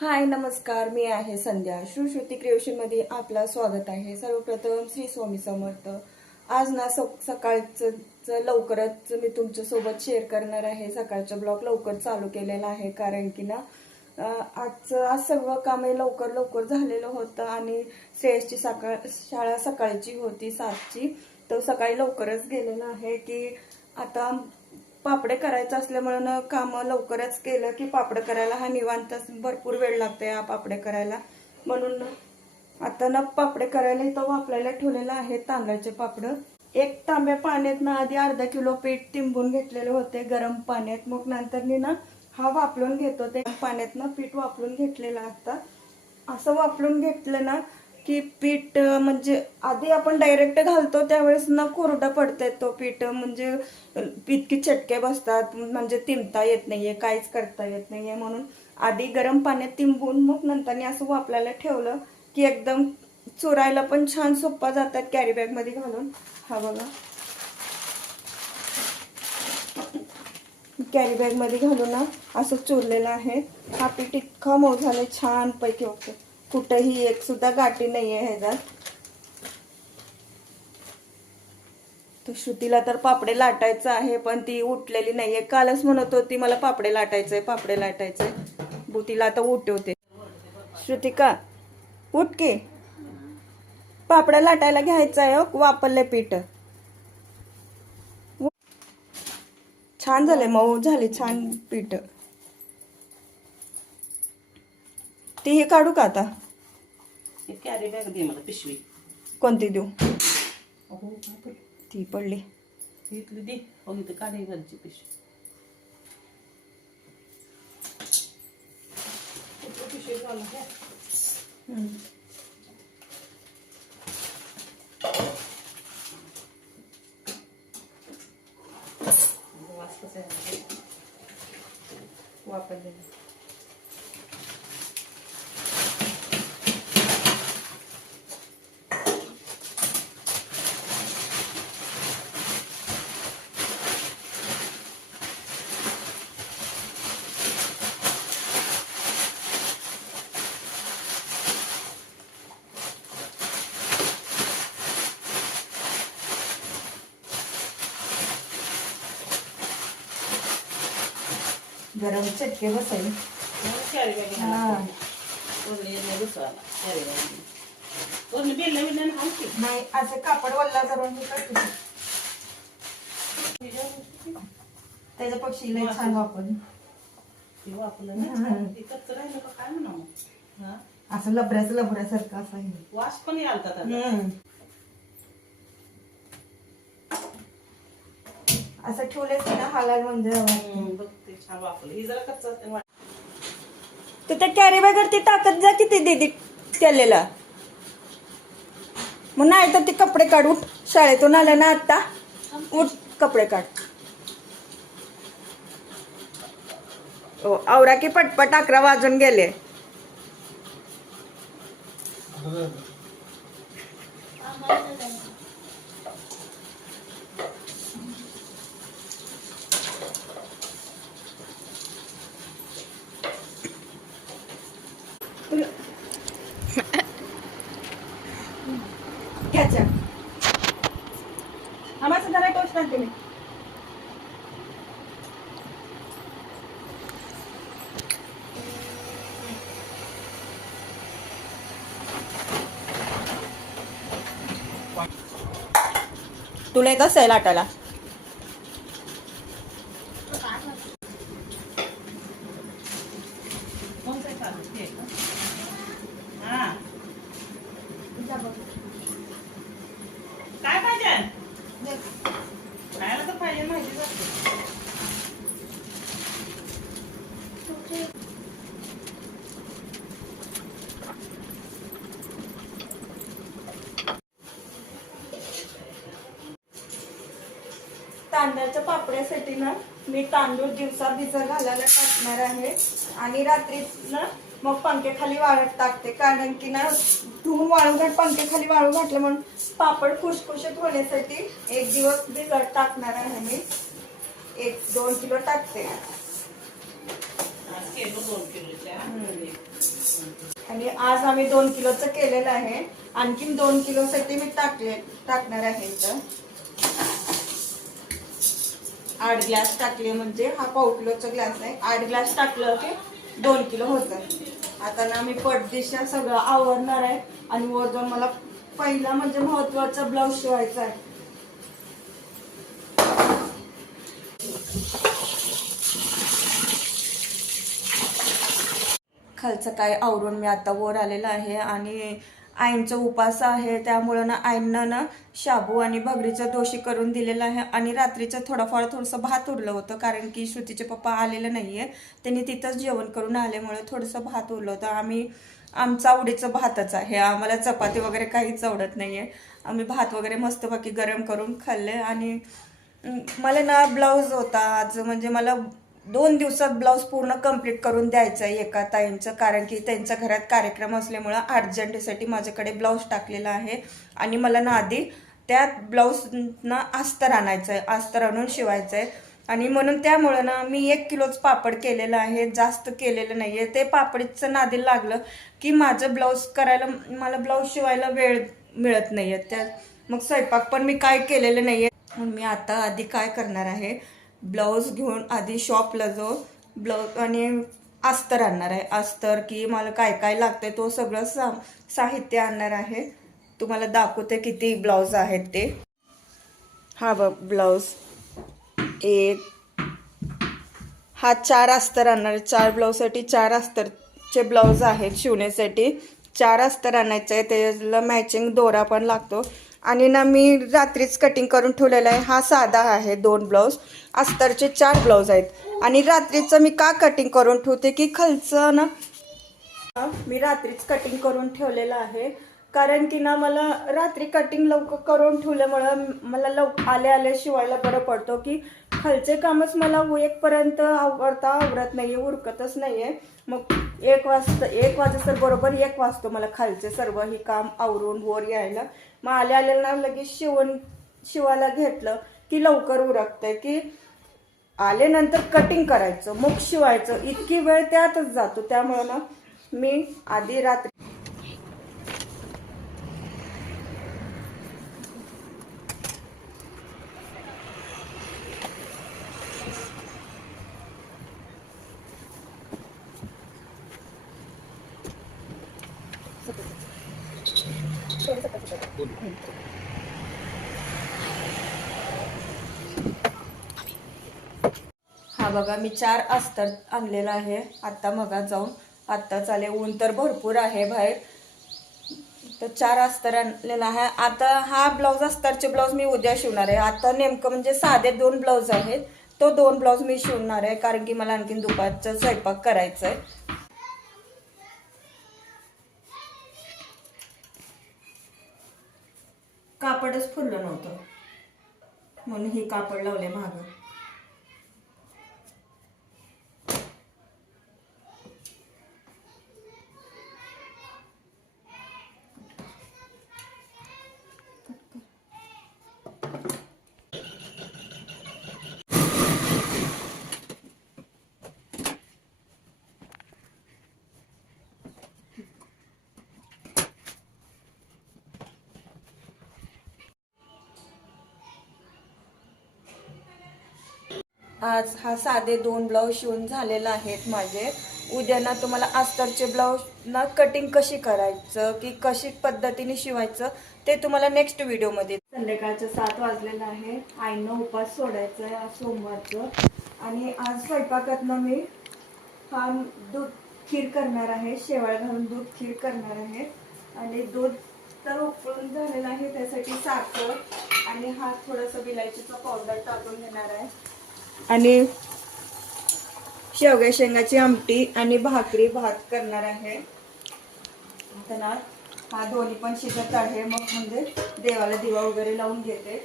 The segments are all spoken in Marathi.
हाय नमस्कार. मी आहे संध्या. श्रुश्रुती क्रिएशनमध्ये आपला स्वागत आहे. सर्वप्रथम श्री स्वामी समर्थ. आज ना स सकाळचं लवकरच मी तुमच्यासोबत शेअर करणार आहे. सकाळचा ब्लॉग लवकर चालू केलेला आहे. कारण की ना आजचं आज सर्व कामे लवकर लवकर झालेलं होतं आणि श्रेयसची सकाळ शाळा सकाळची होती सातची. तर सकाळी लवकरच गेलेलं आहे की आता पापडे करायचं असल्यामुळे ना कामं लवकरच केलं की पापडे करायला हा निवांत भरपूर वेळ लागतो हा पापडे करायला. म्हणून आता ना पापडे करायला इथं वापरायला ठेवलेलं आहे तांदळाचे पापड. एक तांब्या पाण्यात ना आधी अर्धा किलो पीठ तिंबून घेतलेले होते गरम पाण्यात. मग नंतर मी ना हा वापरून घेतो. ते पाण्यात ना पीठ वापरून घेतलेला आता. असं वापरून घेतलं ना की पीठ म्हणजे आधी आपण डायरेक्ट घालतो त्यावेळेस ना कोरडं पडतंय तो पीठ. म्हणजे इतकी चटके बसतात म्हणजे तिंबता येत नाहीये काहीच करता येत नाहीये म्हणून. आधी गरम पाण्यात तिंबून मग नंतर असं वापरायला ठेवलं की एकदम चुरायला पण छान सोप्पा जातात कॅरी बॅगमध्ये घालून. हा बघा. कॅरी बॅगमध्ये घालून ना असं चुरलेलं आहे. हा पीठ इतका मऊ झालं छान पैकी कुठेही एक सुद्धा गाठी नाहीये ह्याच्यात. श्रुतीला तर पापडे लाटायचं आहे पण ती उठलेली नाहीये. कालच म्हणत होती मला पापडे लाटायचंय पापडे लाटायचंय. बुतीला आता उठवते श्रुतिका उठ की. पापड्या लाटायला घ्यायचं आहे हो, वापरले पीठ. छान झाले मऊ झाले छान पीठ. ती हे काढू का आता? कॅरी बॅग दे मला पिशवी. कोणती देऊ? अहो काय? ती पडली. इथली दे. हो इथं काढे घरची पिशवी. पिशवी घालू हे? वास कसा आहे? वापरलेलं गरम चटके बसायला कॅरी बॅग हा. वरली येणे दुसराला कॅरी बॅग वरली बेलला बिलला घाल. की नाही असं कापड वल्ला करून. त्याच्या पक्षी लय छान वापर ते वापरलं ना ते कच्चं राहिलं का काय म्हणा मग हा? असं लबऱ्याचं लबऱ्यासारखं असं वास पण यालता त्याचा हम्म. असं ठेवलेच की ना हालाल म्हणजे ही तर त्या कॅरी बॅगवरती टाकत जा किती दिदी केलेला. मग नाही तर ते कपडे काढ उठ. शाळेतून आलं ना आता उठ कपडे काढ. हो आवरा की पटपट अकरा वाजून गेले घ्यायच्या आम्हाला जरा टोस्ट आणते मी तुला येत असेल लाटायला हां का? हा. काय पाहिजे खायला तर पाहिजे माहितीच असते तांदळाच्या पापड्यासाठी ना मी तांदूळ दिवसा भिजत घालायला टाकणार आहे. आणि रात्री ना मग पंख्याखाली वाळत टाकते. कारण की ना धुवून वाळू घाट पंख्याखाली वाळू घातलं म्हणून पापड खुशखुशीत होण्यासाठी एक दिवस भिजत टाकणार आहे मी. एक दोन किलो टाकते. आणि आज आम्ही दोन किलोचं केलेलं आहे. आणखीन दोन किलोसाठी मी टाकले टाकणार आहे इथं. आठ ग्लास टाकले म्हणजे हा पाव किलोचा ग्लास आहे. आठ ग्लास टाकलं की दोन किलो होतं. आता ना मी पडदेशा सगळं आवरणार आहे आणि वर जाऊन मला पहिला म्हणजे महत्त्वाचा ब्लाऊज शिवायचा आहे. खालचं काय आवरून मी आता वर आलेलं आहे आणि आईंचा उपास आहे. त्यामुळं ना आईंना ना शाबू आणि भगरीचं दोषी करून दिलेलं आहे. आणि रात्रीचं थोडंफार थोडंसं भात उरलं होतं कारण की श्रुतीचे पप्पा आलेलं नाही आहे त्यांनी तिथंच जेवण करून आल्यामुळे थोडंसं भात उरलं होतं. आम्ही आमचं आवडीचं भातच आहे. आम्हाला चपाती वगैरे काहीच आवडत नाही आहे आम्ही भात वगैरे मस्तपैकी गरम करून खाल्ले आणि मला ना ब्लाऊज होता. आज म्हणजे मला दोन दिवसात ब्लाऊज पूर्ण कंप्लीट करून द्यायचं आहे एका ताईंचं कारण की त्यांच्या घरात कार्यक्रम असल्यामुळं अर्जंटसाठी माझ्याकडे ब्लाऊज टाकलेला आहे. आणि मला ना आधी त्या ब्लाऊजना अस्तर आणायचं आहे अस्तर आणून शिवायचं आहे आणि म्हणून त्यामुळं ना मी एक किलोच पापड केलेलं आहे जास्त केलेलं नाही आहे ते पापडीचं नादी लागलं की माझं ब्लाऊज करायला मला ब्लाऊज शिवायला वेळ मिळत नाही आहे त्या मग स्वयंपाक पण मी काय केलेलं नाही आहे म्हणून मी आता आधी काय करणार आहे ब्लाऊज घेऊन आधी शॉपला जो ब्लाऊज आणि अस्तर आणणार आहे. अस्तर की मला काय काय लागतंय तो सगळं सा साहित्य आणणार आहे. तुम्हाला दाखवते किती ब्लाऊज आहेत ते. हा बघ ब्लाऊज. एक. हा चार अस्तर आणणार आहे. चार ब्लाऊजसाठी चार अस्तरचे ब्लाऊज आहेत शिवण्यासाठी. चार अस्तर आणायचं आहे त्याला मॅचिंग दोरा पण लागतो. आणि ना मी रात्रीच कटिंग करून ठेवलेला आहे. हा साधा आहे दोन ब्लाऊज अस्तरचे चार ब्लाऊज आहेत. आणि रात्रीचं मी का कटिंग करून ठेवते की खालचं ना? मी रात्रीच कटिंग करून ठेवलेलं आहे. कारण की ना मला रात्री कटिंग लवकर करून ठेवल्यामुळं मला लव आले आले शिवायला बरं पडतो की खालचे कामच मला एकपर्यंत आवडता आवडत नाही आहे उरकतच नाही आहे मग एक वाजता एक वाजता बरोबर एक वाजतो मला खालचे सर्व ही काम आवरून वर यायला. मग आले आले लगेच शिवण शिवायला घेतलं की लवकर उरकतंय की आल्यानंतर कटिंग करायचं मग शिवायचं. इतकी वेळ त्यातच जातो. त्यामुळे ना मी आधी रात्री हा बघा मी चार अस्तर आणलेला आहे. आत्ता मगा जाऊन आत्ताच आले ऊन तर भरपूर आहे बाहेर. तर चार अस्तर आणलेला आहे. आता हा ब्लाऊज अस्तरचे ब्लाऊज मी उद्या शिवणार आहे. आता नेमकं म्हणजे साधे दोन ब्लाऊज आहेत. तो दोन ब्लाऊज मी शिवणार आहे कारण की मला आणखीन दुपारचा स्वयंपाक करायचा आहे कापडच फुललं नव्हतं. म्हणून हे कापड लावले मागं. आज हा साधे दोन ब्लाऊज शिवून झालेला आहेत माझे. उद्या ना तुम्हाला अस्तरचे ब्लाऊज ना कटिंग कशी करायचं की कशी पद्धतीने शिवायचं ते तुम्हाला नेक्स्ट व्हिडिओमध्ये संध्याकाळचं सात वाजलेलं आहे. आईनं उपास सोडायचं आहे आज सोमवारचं. आणि आज स्वयंपाकातनं मी हा दूध खीर करणार आहे. शेवाळ घालून दूध खीर करणार आहे. आणि दूध तर उकळून झालेलं आहे त्यासाठी साखर आणि हा थोडंसं विलायचीचा पावडर टाकून घेणार आहे. आणि शेवग्या शेंगाची आमटी आणि भाकरी भात करणार आहे. त्यांना हा दोन्ही पण शिजत आहे. मग म्हणजे देवाला दिवा वगैरे लावून घेते.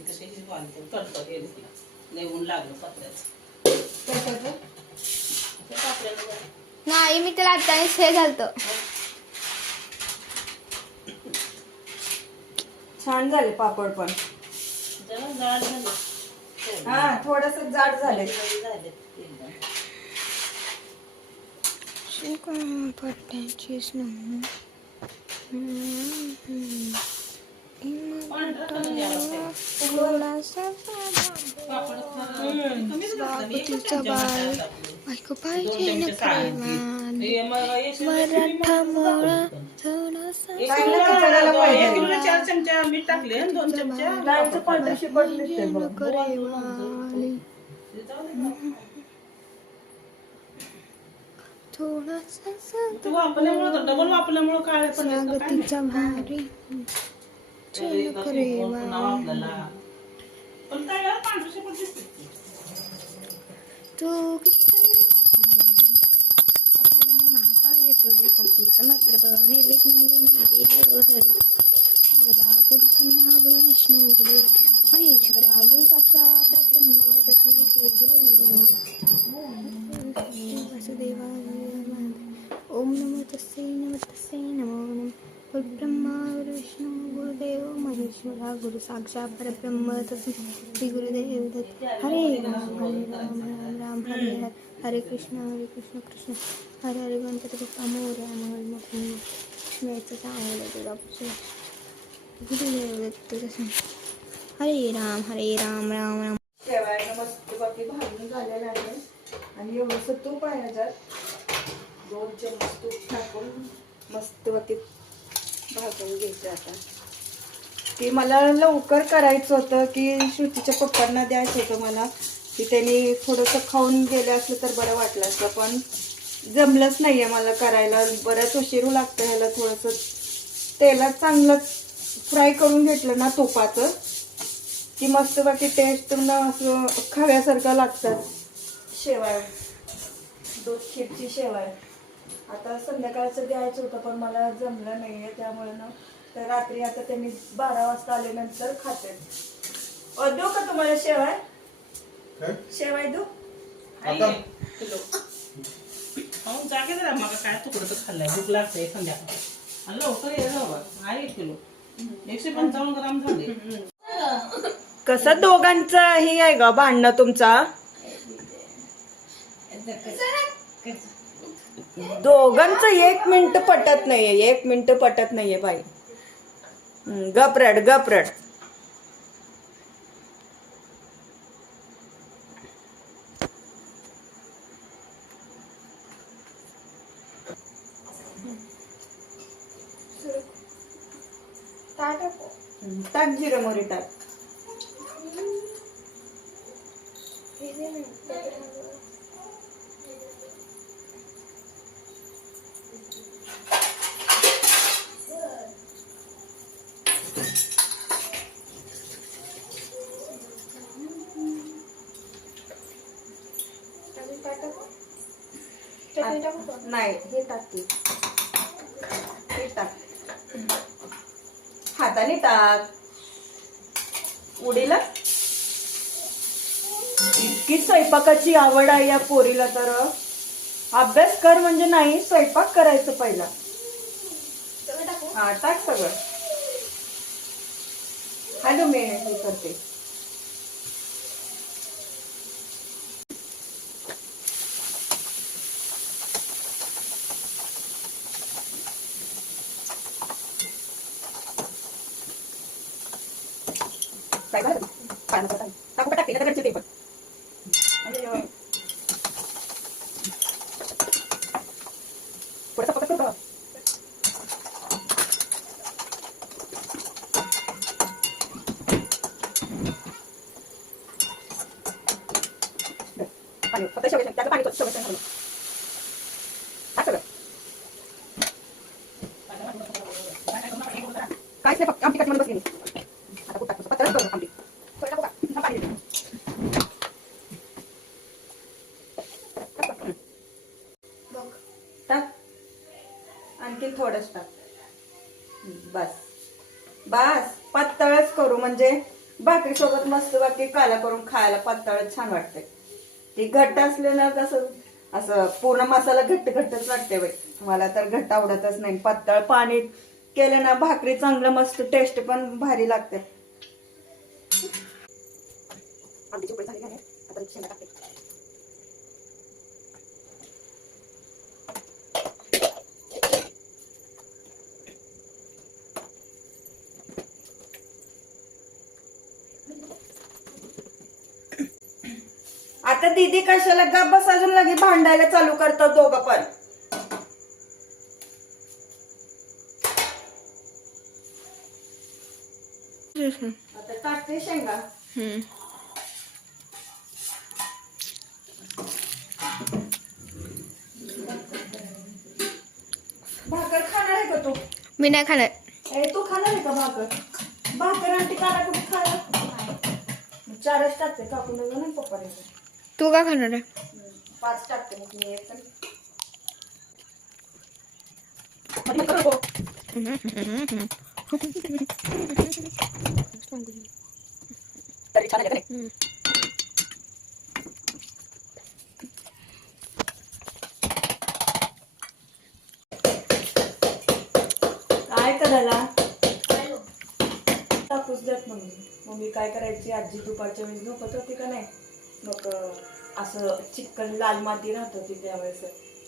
तसे नाही ऊन लागलं पत्र्याचं. नाही मी त्याला आत्तानेच हे घालत. छान झाले पापड पण. हा थोडस जाड झाले. झाले. साळण. हे मग एक मराठा मोळा पाहिजे. चार चमचे मीठ टाकले दोन चमचे. थोडासा डबल वापरल्यामुळं काय स्वागतीचा भारी तो किती आपल्याला महाकाय सूर्य कोटी समग्र निर्विघ्न सर्वदा गुरु ब्रह्मा गुरु विष्णू गुरु महेश्वरा गुरु साक्षात तस्मै श्री गुरु नमः गुरु साक्षात परब्रह्म तस्मै श्री गुरुदेव दत्त हरे राम हरे राम राम राम हरे हरे हरे कृष्ण हरे कृष्ण कृष्ण हरे हरे गणपती बाप्पा मोरया मंगल मुकुंद लक्ष्मीचं चांगलं तुझा गुरुदेव दत्त तस्मै हरे राम हरे राम राम राम. शेवाळ्यानं मस्त बाकी भाजून झालेलं आहे. आणि एवढंसं तूप आहे ह्याच्यात दोन चमच तूप टाकून मस्त बाकी भाजून घ्यायचं आता. की मला लवकर करायचं होतं की श्रुतीच्या पप्पांना द्यायचं होतं मला. की त्यांनी थोडंसं खाऊन गेलं असलं तर बरं वाटलं असतं पण जमलंच नाही आहे मला करायला. बऱ्याच उशिरू लागतं ह्याला थोडंसं. तेलात चांगलं फ्राय करून घेतलं ना तुपाचं की मस्त बाकी टेस्ट ना असं खाव्यासारखं लागतात शेवाळ. दूध खीरची शेवाळ. आता संध्याकाळचं द्यायचं होतं पण मला जमलं नाही आहे त्यामुळे ना तर रात्री आता त्यांनी बारा वाजता आल्यानंतर खाते. अ, देऊ का तुम्हाला शेवाळ शेवाळ देऊ? आहे किलो खाऊन जागे जरा मग काय तुकडं तर खाल्लंय. भूक लागते संध्याकाळी. आणि लवकर ये आहे एक किलो एकशे पंचावन्न ग्राम झाले. कसं दोघांचं हे आहे ग भांडणं तुमचा? दोघांचं एक मिनिट पटत नाहीये एक मिनिट पटत नाहीये बाई. गपरड गपरड टाक जिरं मोरी टाक. उडीला? इतकी स्वयंपाकाची आवड आहे या पोरीला तर. अभ्यास कर म्हणजे नाही स्वयंपाक करायचं पहिला. हा टाक सगळं. हॅलो मी हे करते काय झालं? पाण्याचं टाक. टाकू का टाकते? नाही तर घरचे ते पण. आणि, अं, थोडंसं फक्त करू का? बरं. पाणी, फक्त शेवटचं, त्याचं पाणी थोडं शेवटचं घालू. टाक सगळं. काहीच नाही फक्त आमटी कटमध्ये बसली मी. आता कुठं टाकतो? पत्ताच करू आमटी. थोडं टाकू का? हा, पाणी दे. टाक आणखी थोडंच टाक हं, बस पातळच करू म्हणजे भाकरी सोबत मस्त बाकी काला करून खायला पातळ छान वाटते. ती घट्ट असले ना कसं असं पूर्ण मसाला घट्ट घट्टच वाटते बाई. मला तर घट्ट आवडतच नाही. पातळ पाणी केलं ना भाकरी चांगलं मस्त टेस्ट पण भारी लागते. आता दीदी कशाला गप्प बस अजून लगे भांडायला चालू करतात दोघं पण. आता टाकते शेंगा. हम्म. भाकर खाणार आहे का तू? मी नाही खाणार. ए तू खाणार आहे का भाकर? भाकर आणि काला कुठे खायला? चारच टाकते काकून ना पप्पा तू का खाणार आहे? पाच टाकते मग मी एक काय करायला? टाकूच देत मम्मी मम्मी काय करायची? आजी दुपारच्या वेळेस झोपत होती का नाही? मग असं चिकन लाल माती राहत होती त्यावेळेस.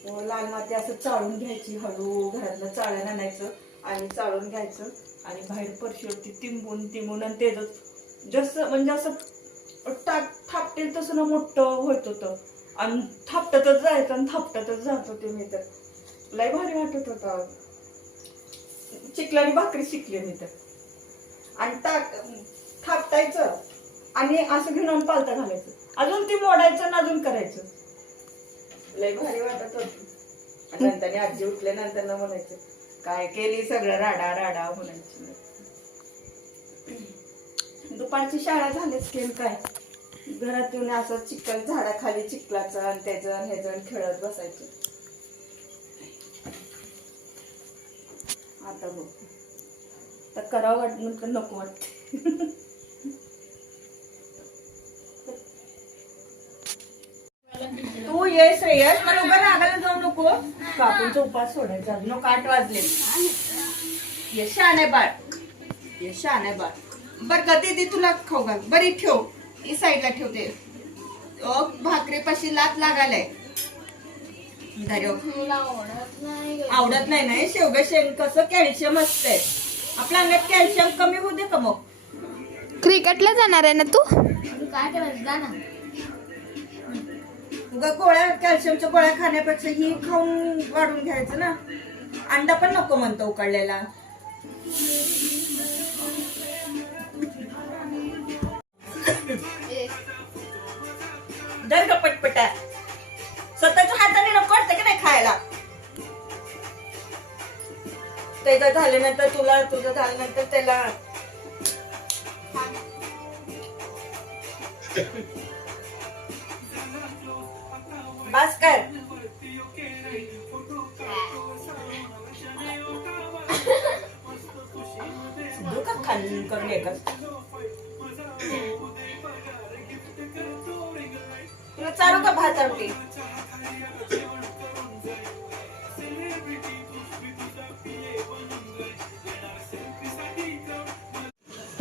लाल माती असं चाळून घ्यायची हळू घरातलं चाळण आणायचं आणि चाळून घ्यायचं आणि बाहेर परशीवरती तिंबून तिंबून आणि ते जसं म्हणजे असं टाक थापटेल तसं ना मोठं होत होतं. आणि थापटतच जायचं आणि थापटतच जात होते मी तर. लय भारी वाटत होता. चिकलानी भाकरी शिकली मी तर. आणि टाक थापटायचं. आणि असं घेऊन आणि पालता घालायचं. अजून ती मोडायचं आणि अजून करायचं. लय भारी वाटत होती. आणि नंतर आजी उठल्यानंतर ना म्हणायचं काय केली सगळं राडा राडा म्हणायची. दुपारची शाळा झालीच की काय? घरात येऊन असं चिखल झाडाखाली चिखलाचं आणि त्याचं आणि ह्याचं आणि खेळत बसायचं. आता बघ. तर करावं तर नको वाटते श्रेयस मला उभा रागायला जाऊ नको. काकूंचा उपास सोडायचा. अजून नको आठ वाजले. ये शान आहे बाळ. ये शान आहे बाळ. बर का दीदी तुला खाऊ घाल. बरी ठेव. ही साईडला ठेवते भाकरीपाशी लात लागायलाय. धर्यो आवडत नाही ना शेवगा शेंग? कसं कॅल्शियम असतंय? आपल्या अंगात कॅल्शियम कमी होऊ दे का मग? क्रिकेटला जाणार आहे ना तू? उगा गोळ्या कॅल्शियमच्या गोळ्या खाण्यापेक्षा ही खाऊन वाढून घ्यायचं ना. अंडा पण नको म्हणतो उकडलेला. दर का पटपटा स्वतःच्या हाताने नको वाटतं की नाही खायला. त्याचं झाल्यानंतर तुला तुझं झाल्यानंतर त्याला. बस कर सिद्धू का खान करून एकच तुला चालू का भात आमटी?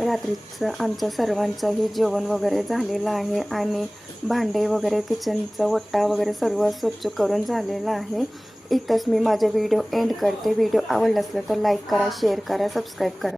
रात्रीचं आमच्या सर्वांचंही जेवण वगैरे झालेलं आहे आणि भांडे वगैरे किचनचा वट्टा वगैरे सर्व स्वच्छ करून झालेला आहे. इथंच मी माझे व्हिडिओ एंड करते. व्हिडिओ आवडला असला तर लाईक करा शेअर करा सबस्क्राईब करा.